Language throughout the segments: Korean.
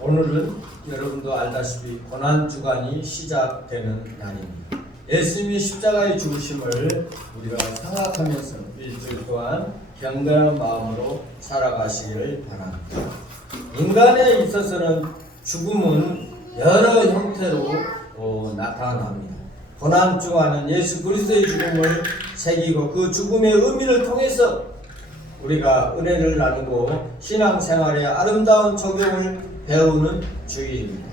오늘은 여러분도 알다시피 고난주간이 시작되는 날입니다. 예수님의 십자가의 죽으심을 우리가 생각하면서 일주일 동안 경건한 마음으로 살아가시기를 바랍니다. 인간에 있어서는 죽음은 여러 형태로 나타납니다. 고난주간은 예수 그리스도의 죽음을 새기고 그 죽음의 의미를 통해서 우리가 은혜를 나누고 신앙생활의 아름다운 적용을 배우는 주일입니다.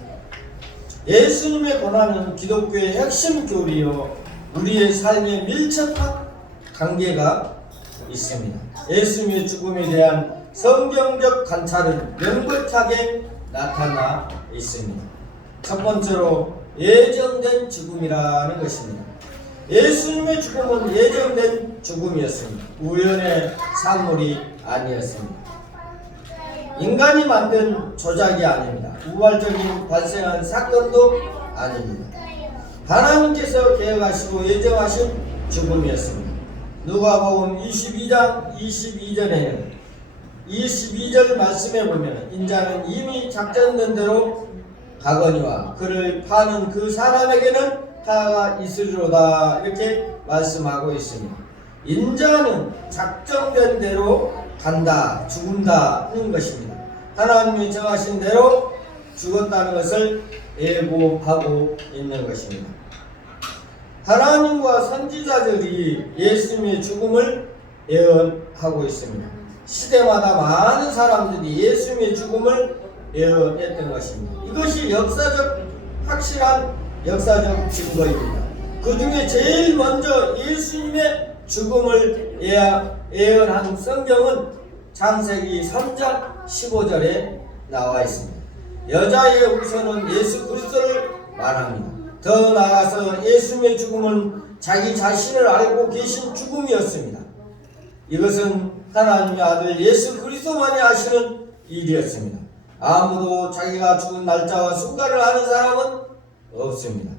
예수님의 고난은 기독교의 핵심 교리요 우리의 삶에 밀접한 관계가 있습니다. 예수님의 죽음에 대한 성경적 관찰은 명백하게 나타나 있습니다. 첫 번째로 예정된 죽음이라는 것입니다. 예수님의 죽음은 예정된 죽음이었습니다. 우연의 산물이 아니었습니다. 인간이 만든 조작이 아닙니다. 우발적인 발생한 사건도 아닙니다. 하나님께서 계획하시고 예정하신 죽음이었습니다. 누가복음 22장 22절에는 22절 말씀에 보면 인자는 이미 작전된 대로 가거니와 그를 파는 그 사람에게는 타가 있으리로다 이렇게 말씀하고 있습니다. 인자는 작정된 대로 간다, 죽는다는 것입니다. 하나님이 정하신 대로 죽었다는 것을 예고하고 있는 것입니다. 하나님과 선지자들이 예수님의 죽음을 예언하고 있습니다. 시대마다 많은 사람들이 예수님의 죽음을 예언했던 것입니다. 이것이 확실한 역사적 증거입니다. 그 중에 제일 먼저 예수님의 죽음을 예언한 성경은 창세기 3장 15절에 나와 있습니다. 여자의 우선은 예수 그리스도를 말합니다. 더 나아가서 예수님의 죽음은 자기 자신을 알고 계신 죽음이었습니다. 이것은 하나님의 아들 예수 그리스도만이 아시는 일이었습니다. 아무도 자기가 죽은 날짜와 순간을 아는 사람은 없습니다.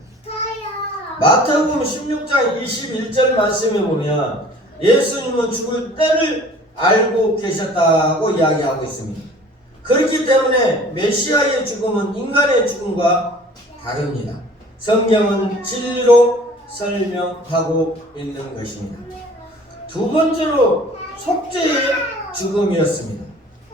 마태복음 16장 21절 말씀에 보면 예수님은 죽을 때를 알고 계셨다고 이야기하고 있습니다. 그렇기 때문에 메시아의 죽음은 인간의 죽음과 다릅니다. 성경은 진리로 설명하고 있는 것입니다. 두 번째로 속죄의 죽음이었습니다.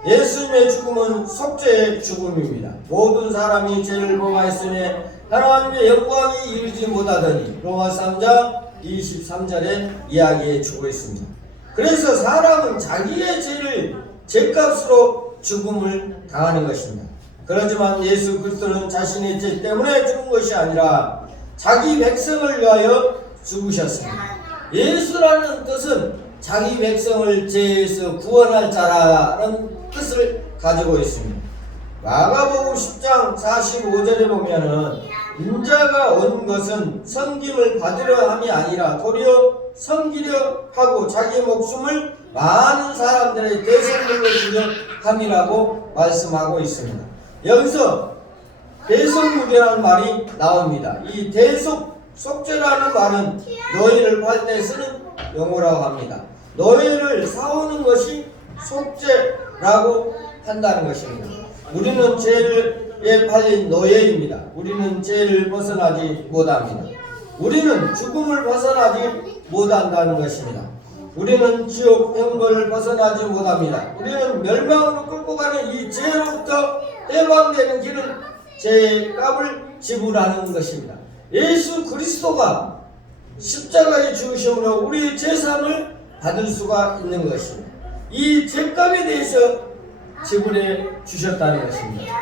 예수님의 죽음은 속죄의 죽음입니다. 모든 사람이 죄를 범하였으니 하나님의 영광이 이르지 못하더니 로마서 3장 23절에 이야기해 주고 있습니다. 그래서 사람은 자기의 죄를 죄값으로 죽음을 당하는 것입니다. 그렇지만 예수 그리스도는 자신의 죄 때문에 죽은 것이 아니라 자기 백성을 위하여 죽으셨습니다. 예수라는 뜻은 자기 백성을 죄에서 구원할 자라는 뜻을 가지고 있습니다. 마가복음 10장 45절에 보면은 인자가 온 것은 섬김을 받으려 함이 아니라 도리어 섬기려 하고 자기 목숨을 많은 사람들의 대속물로 주려 함이라고 말씀하고 있습니다. 여기서 대속물이라는 말이 나옵니다. 이 속죄라는 말은 노예를 팔 때 쓰는 용어라고 합니다. 노예를 사오는 것이 속죄라고 한다는 것입니다. 우리는 죄에 팔린 노예입니다. 우리는 죄를 벗어나지 못합니다. 우리는 죽음을 벗어나지 못한다는 것입니다. 우리는 지옥 형벌을 벗어나지 못합니다. 우리는 멸망으로 끌고 가는 이 죄로부터 해방되는 길은 죄의 값을 지불하는 것입니다. 예수 그리스도가 십자가의 죽으심으로 우리의 죄사함을 받을 수가 있는 것입니다. 이 죄값에 대해서 지불해 주셨다는 것입니다.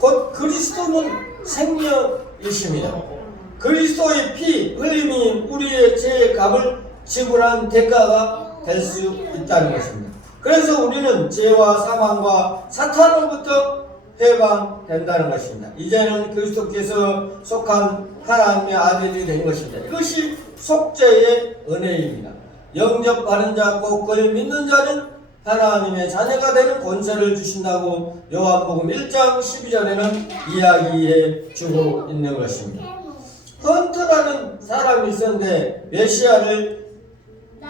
곧 그리스도는 생명이십니다. 그리스도의 피 흘림이 우리의 죄의 값을 지불한 대가가 될 수 있다는 것입니다. 그래서 우리는 죄와 사망과 사탄으로부터 해방된다는 것입니다. 이제는 그리스도께서 속한 하나님의 아들이 된 것입니다. 이것이 속죄의 은혜입니다. 영접하는 자 꼭 그를 믿는 자는 하나님의 자녀가 되는 권세를 주신다고 요한복음 1장 12절에는 이야기해 주고 있는 것입니다. 헌트라는 사람이 있었는데 메시아를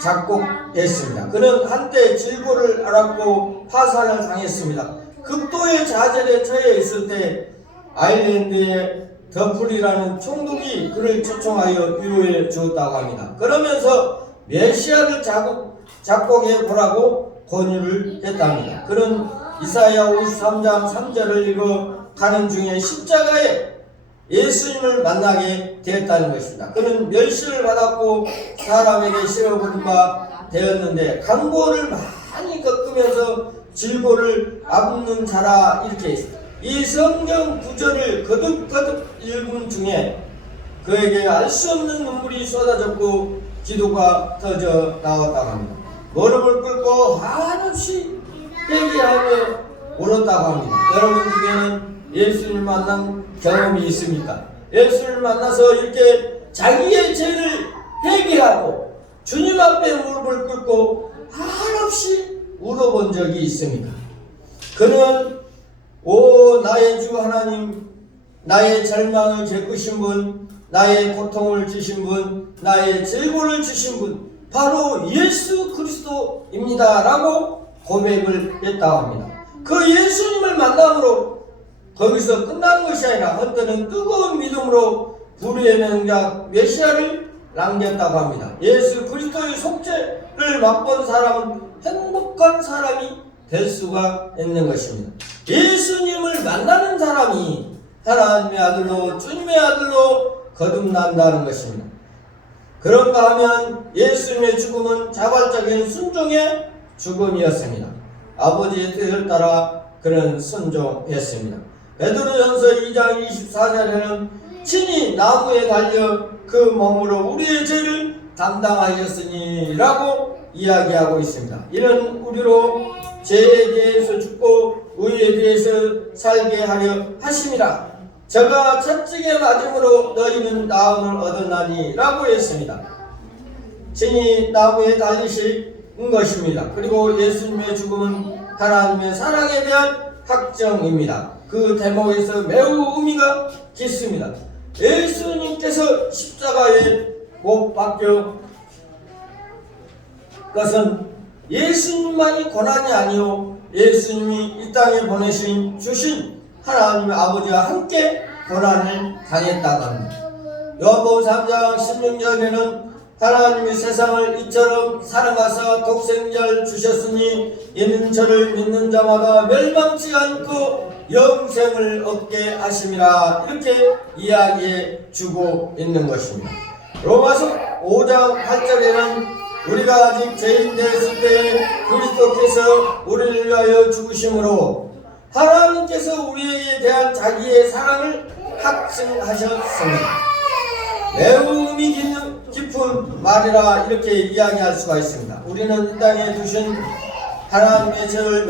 작곡했습니다. 그는 한때 질고를 앓았고 파산을 당했습니다. 극도의 좌절에 처해 있을 때 아일랜드의 더풀이라는 총독이 그를 초청하여 위로해 주었다고 합니다. 그러면서 메시아를 작곡해 보라고 권유를 했답니다. 그는 이사야 53장 3절을 읽어 가는 중에 십자가에 예수님을 만나게 되었다는 것입니다. 그는 멸시를 받았고 사람에게 싫어버린 바 되었는데 강고를 많이 겪으면서 질고를 앞는 자라 이렇게 있습니다. 이 성경 구절을 거듭거듭 읽은 중에 그에게 알 수 없는 눈물이 쏟아졌고 기도가 터져 나왔다고 합니다. 무릎을 꿇고 한없이 회개하며 울었다고 합니다. 여러분 중에는 예수님을 만난 경험이 있습니까? 예수님을 만나서 이렇게 자기의 죄를 회개하고 주님 앞에 무릎을 꿇고 한없이 울어본 적이 있습니까? 그는 오 나의 주 하나님, 나의 절망을 겪으신 분, 나의 고통을 주신 분, 나의 질고를 주신 분 바로 예수 그리스도입니다 라고 고백을 했다고 합니다. 그 예수님을 만남으로 거기서 끝나는 것이 아니라 한때는 뜨거운 믿음으로 불의의 명작 메시아를 남겼다고 합니다. 예수 그리스도의 속죄를 맛본 사람은 행복한 사람이 될 수가 있는 것입니다. 예수님을 만나는 사람이 하나님의 아들로 주님의 아들로 거듭난다는 것입니다. 그런가 하면 예수님의 죽음은 자발적인 순종의 죽음이었습니다. 아버지의 뜻을 따라 그는 순종했습니다. 베드로전서 2장 24절에는 친히 나무에 달려 그 몸으로 우리의 죄를 담당하셨으니 라고 이야기하고 있습니다. 이는 우리로 죄에 대해서 죽고 의에 대해서 살게 하려 하심이라. 저가 채찍에 맞음으로 너희는 나음을 얻었나니 라고 했습니다. 친히 나무에 달리신 것입니다. 그리고 예수님의 죽음은 하나님의 사랑에 대한 확정입니다. 그 대목에서 매우 의미가 깊습니다. 예수님께서 십자가에 못 박혀 것은 예수님만이 고난이 아니요 예수님이 이 땅에 주신 하나님의 아버지와 함께 고난을 당했다고 합니다. 요한복음 3장 16절에는 하나님이 세상을 이처럼 사랑하사 독생자를 주셨으니 이는 저를 믿는 자마다 멸망치 않고 영생을 얻게 하심이라 이렇게 이야기해 주고 있는 것입니다. 로마서 5장 8절에는 우리가 아직 죄인 되었을 때 그리스도께서 우리를 위하여 죽으심으로 하나님께서 우리에게 대한 자기의 사랑을 확증하셨습니다. 매우 의미 깊은 말이라 이렇게 이야기할 수가 있습니다. 우리는 이 땅에 두신 하나님의 죄를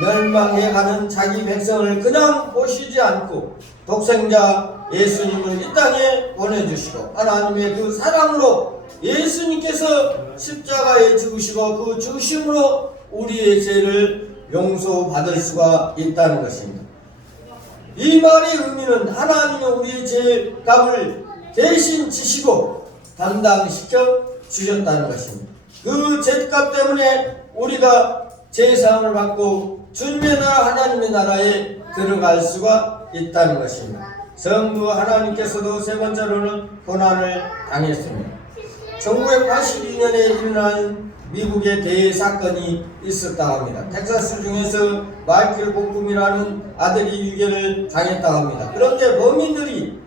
멸망해가는 자기 백성을 그냥 보시지 않고 독생자 예수님을 이 땅에 보내주시고 하나님의 그 사랑으로 예수님께서 십자가에 죽으시고 그 죽으심으로 우리의 죄를 용서받을 수가 있다는 것입니다. 이 말의 의미는 하나님은 우리의 죄값을 대신 지시고 담당시켜 주셨다는 것입니다. 그 죄값 때문에 우리가 제사함을 받고 주님의 나라 하나님의 나라에 들어갈 수가 있다는 것입니다. 성부 하나님께서도 세 번째로는 고난을 당했습니다. 1982년에 일어난 미국의 대사건이 있었다고 합니다. 텍사스 중에서 마이클 복금이라는 아들이 유괴를 당했다고 합니다. 그런데 범인들이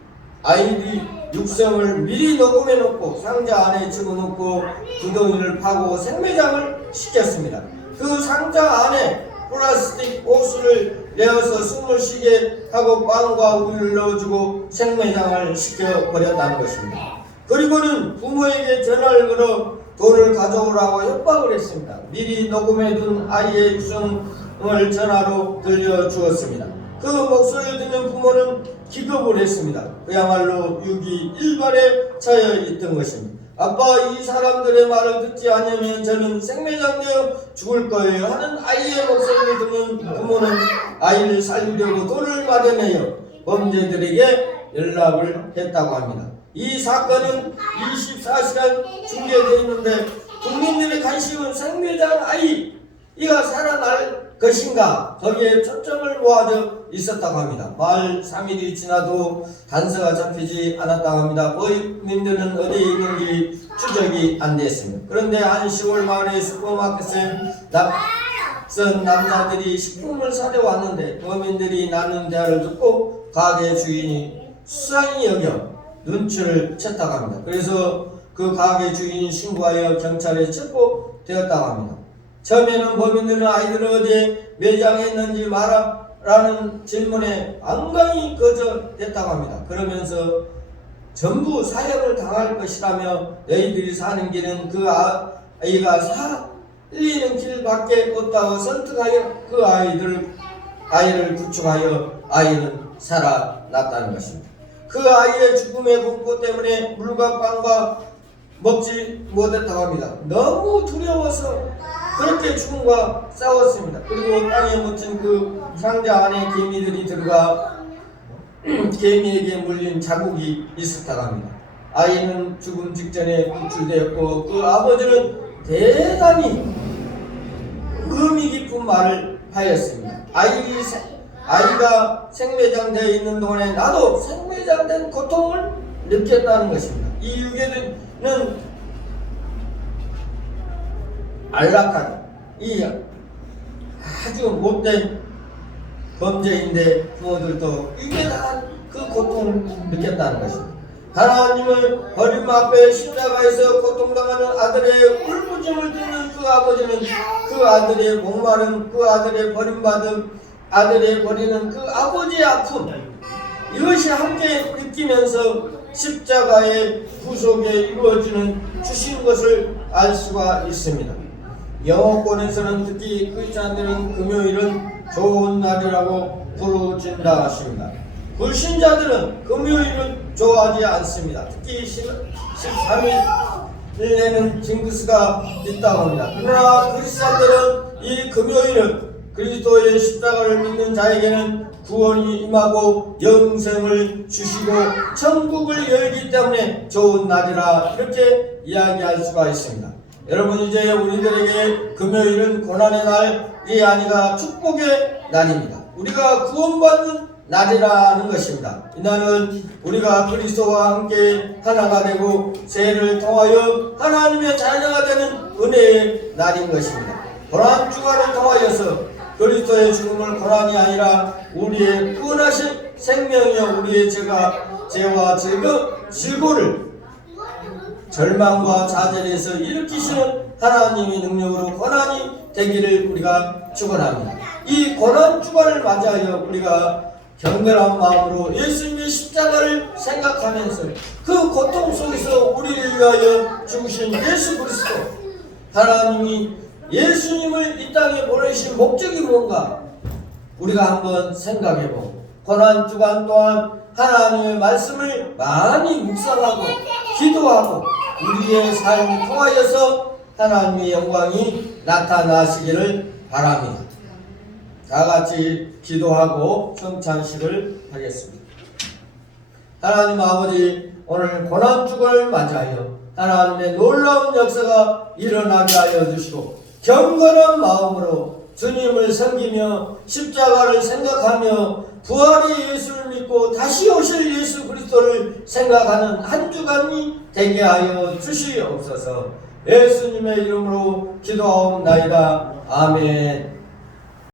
아이디 육성을 미리 녹음해 놓고 상자 안에 집어넣고 구덩이를 파고 생매장을 시켰습니다. 그 상자 안에 플라스틱 옥수를 내어서 숨을 쉬게 하고 빵과 우유를 넣어주고 생매장을 시켜버렸다는 것입니다. 그리고는 부모에게 전화를 걸어 돈을 가져오라고 협박을 했습니다. 미리 녹음해둔 아이의 육성을 전화로 들려주었습니다. 그 목소리를 듣는 부모는 기겁을 했습니다. 그야말로 유기 일발에 차여 있던 것입니다. 아빠, 이 사람들의 말을 듣지 않으면 저는 생매장되어 죽을 거예요 하는 아이의 목소리를 듣는 부모는 아이를 살리려고 돈을 마련하여 범죄들에게 연락을 했다고 합니다. 이 사건은 24시간 중계되어 있는데 국민들의 관심은 생매장 아이 이가 살아날 것인가 거기에 초점을 모아져 있었다고 합니다. 말 3일이 지나도 단서가 잡히지 않았다고 합니다. 범인들은 어디에 있는지 추적이 안 됐습니다. 그런데 한 시골 마을의 슈퍼마켓에 낯선 남자들이 식품을 사려 왔는데 범인들이 나눈 대화를 듣고 가게 주인이 수상히 여겨 눈치를 챘다고 합니다. 그래서 그 가게 주인이 신고하여 경찰에 체포되었다고 합니다. 처음에는 범인들은 아이들을 어디에 매장했는지 말하라는 질문에 완강히 거절했다고 합니다. 그러면서 전부 사형을 당할 것이라며 너희들이 사는 길은 그 아이가 살리는 길밖에 없다고 설득하여 그 아이를 구출하여 아이는 살아났다는 것입니다. 그 아이의 죽음의 공포 때문에 물과 빵과 먹지 못했다고 합니다. 너무 두려워서 그렇게 죽음과 싸웠습니다. 그리고 땅에 묻힌 그 상자 안에 개미들이 들어가 개미에게 물린 자국이 있었다고 합니다. 아이는 죽음 직전에 구출되었고 그 아버지는 대단히 의미 깊은 말을 하였습니다. 아이가 생매장되어 있는 동안에 나도 생매장된 고통을 느꼈다는 것입니다. 이 유괴는 안락한 이 아주 못된 범죄인데 부모들도 유괴당한 그 고통을 느꼈다는 것입니다. 하나님을 버림 앞에 십자가에서 고통당하는 아들의 울부짖음을 듣는 그 아버지는 그 아들의 목마름, 그 아들의 버림받음, 아들의 버리는 그 아버지의 아픔, 이것이 함께 느끼면서 십자가의 구속에 이루어지는 주신 것을 알 수가 있습니다. 영어권에서는 특히 크리스찬들은 금요일은 좋은 날이라고 부르진다 하십니다. 불신자들은 금요일을 좋아하지 않습니다. 특히 13일에는 징크스가 있다고 합니다. 그러나 크리스찬들은 이 금요일은 그리스도의 십자가를 믿는 자에게는 구원이 임하고 영생을 주시고 천국을 열기 때문에 좋은 날이라 이렇게 이야기할 수가 있습니다. 여러분, 이제 우리들에게 금요일은 고난의 날이 아니라 축복의 날입니다. 우리가 구원받는 날이라는 것입니다. 이날은 우리가 그리스도와 함께 하나가 되고 세례를 통하여 하나님의 자녀가 되는 은혜의 날인 것입니다. 고난 주간을 통하여서 그리스도의 죽음을 고난이 아니라 우리의 구원하신 생명이여 우리의 죄와 질고를 절망과 좌절에서 일으키시는 하나님의 능력으로 고난이 되기를 우리가 축원합니다. 이 고난 주간을 맞이하여 우리가 경건한 마음으로 예수님의 십자가를 생각하면서 그 고통 속에서 우리를 위하여 죽으신 예수 그리스도, 하나님이 예수님을 이 땅에 보내신 목적이 뭔가 우리가 한번 생각해보고 고난 주간 동안 하나님의 말씀을 많이 묵상하고 기도하고 우리의 삶을 통하여서 하나님의 영광이 나타나시기를 바랍니다. 다 같이 기도하고 청찬식을 하겠습니다. 하나님 아버지, 오늘 고난주간을 맞이하여 하나님의 놀라운 역사가 일어나게 하여 주시고 경건한 마음으로 주님을 섬기며 십자가를 생각하며 부활의 예수를 믿고 다시 오실 예수 그리스도를 생각하는 한 주간이 되게 하여 주시옵소서. 예수님의 이름으로 기도하옵나이다. 아멘.